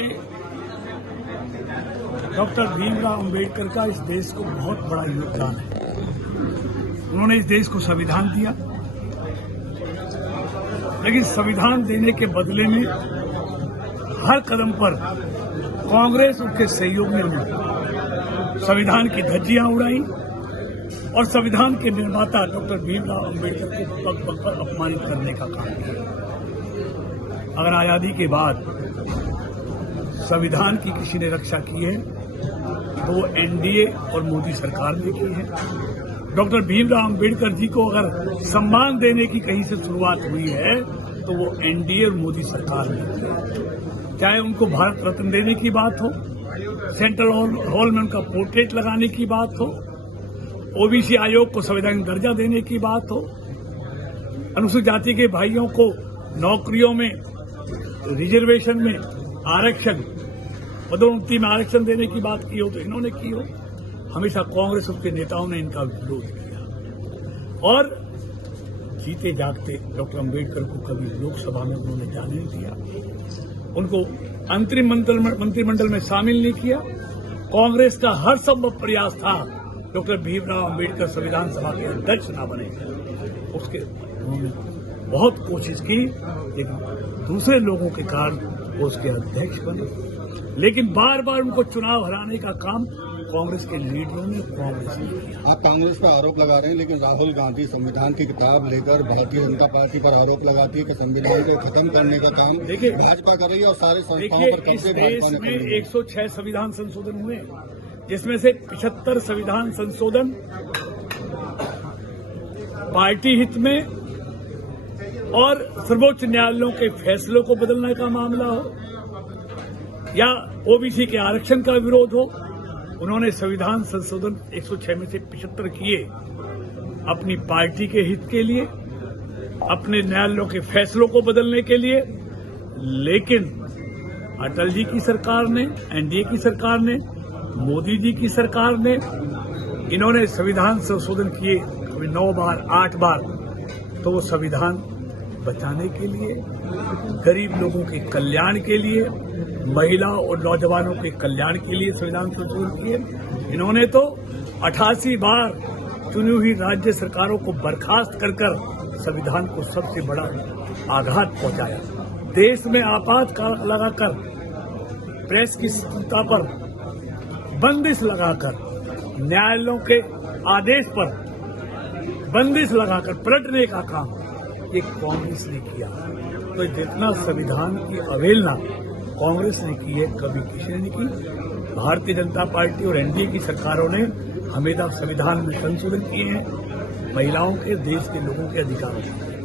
देखिए, डॉक्टर भीमराव अंबेडकर का इस देश को बहुत बड़ा योगदान है। उन्होंने इस देश को संविधान दिया, लेकिन संविधान देने के बदले में हर कदम पर कांग्रेस उसके सहयोगियों ने संविधान की धज्जियां उड़ाई और संविधान के निर्माता डॉक्टर भीमराव अंबेडकर को पग पग पर अपमानित करने का काम किया। अगर आजादी के बाद संविधान की किसी ने रक्षा की है तो वो एनडीए और मोदी सरकार ने की है। डॉक्टर भीमराव अंबेडकर जी को अगर सम्मान देने की कहीं से शुरुआत हुई है तो वो एनडीए और मोदी सरकार ने की है। चाहे उनको भारत रत्न देने की बात हो, सेंट्रल हॉल में उनका पोर्ट्रेट लगाने की बात हो, ओबीसी आयोग को संवैधानिक दर्जा देने की बात हो, अनुसूचित जाति के भाइयों को नौकरियों में रिजर्वेशन में आरक्षण, पदोन्नति में आरक्षण देने की बात की हो तो इन्होंने की हो। हमेशा कांग्रेस के नेताओं ने इनका विरोध किया और जीते जागते डॉक्टर अंबेडकर को कभी लोकसभा में उन्होंने जाने नहीं दिया, उनको अंतरिम मंत्रिमंडल में शामिल नहीं किया। कांग्रेस का हर संभव प्रयास था डॉक्टर भीमराव अंबेडकर संविधान सभा के अध्यक्ष न बने, उसके उन्होंने बहुत कोशिश की, लेकिन दूसरे लोगों के कारण वो उसके अध्यक्ष बने। लेकिन बार बार उनको चुनाव हराने का काम कांग्रेस के लीडरों ने कांग्रेस ने किया। आप कांग्रेस पर आरोप लगा रहे हैं, लेकिन राहुल गांधी संविधान की किताब लेकर भारतीय जनता पार्टी पर आरोप लगाती है कि संविधान को खत्म करने का काम भाजपा कर रही है और सारे संस्थाओं पर इस देश में 106 संविधान संशोधन हुए, जिसमें से 75 संविधान संशोधन पार्टी हित में और सर्वोच्च न्यायालयों के फैसलों को बदलने का मामला हो या ओबीसी के आरक्षण का विरोध हो, उन्होंने संविधान संशोधन 106 में से 75 किए अपनी पार्टी के हित के लिए, अपने न्यायालयों के फैसलों को बदलने के लिए। लेकिन अटल जी की सरकार ने, एनडीए की सरकार ने, मोदी जी की सरकार ने, इन्होंने संविधान संशोधन किए कभी 9 बार 8 बार, तो वो संविधान बचाने के लिए, गरीब लोगों के कल्याण के लिए, महिला और नौजवानों के कल्याण के लिए संविधान संशोधन किए। इन्होंने तो 88 बार चुनी हुई राज्य सरकारों को बर्खास्त कर संविधान को सबसे बड़ा आघात पहुंचाया। देश में आपातकाल लगाकर, प्रेस की स्वतंत्रता पर बंदिश लगाकर, न्यायालयों के आदेश पर बंदिश लगाकर पलटने का काम ये कांग्रेस ने किया। तो जितना संविधान की अवहेलना कांग्रेस ने की है, कभी किसी ने नहीं की। भारतीय जनता पार्टी और एनडीए की सरकारों ने हमेशा संविधान में संशोधन किए हैं, महिलाओं के, देश के लोगों के अधिकारों के।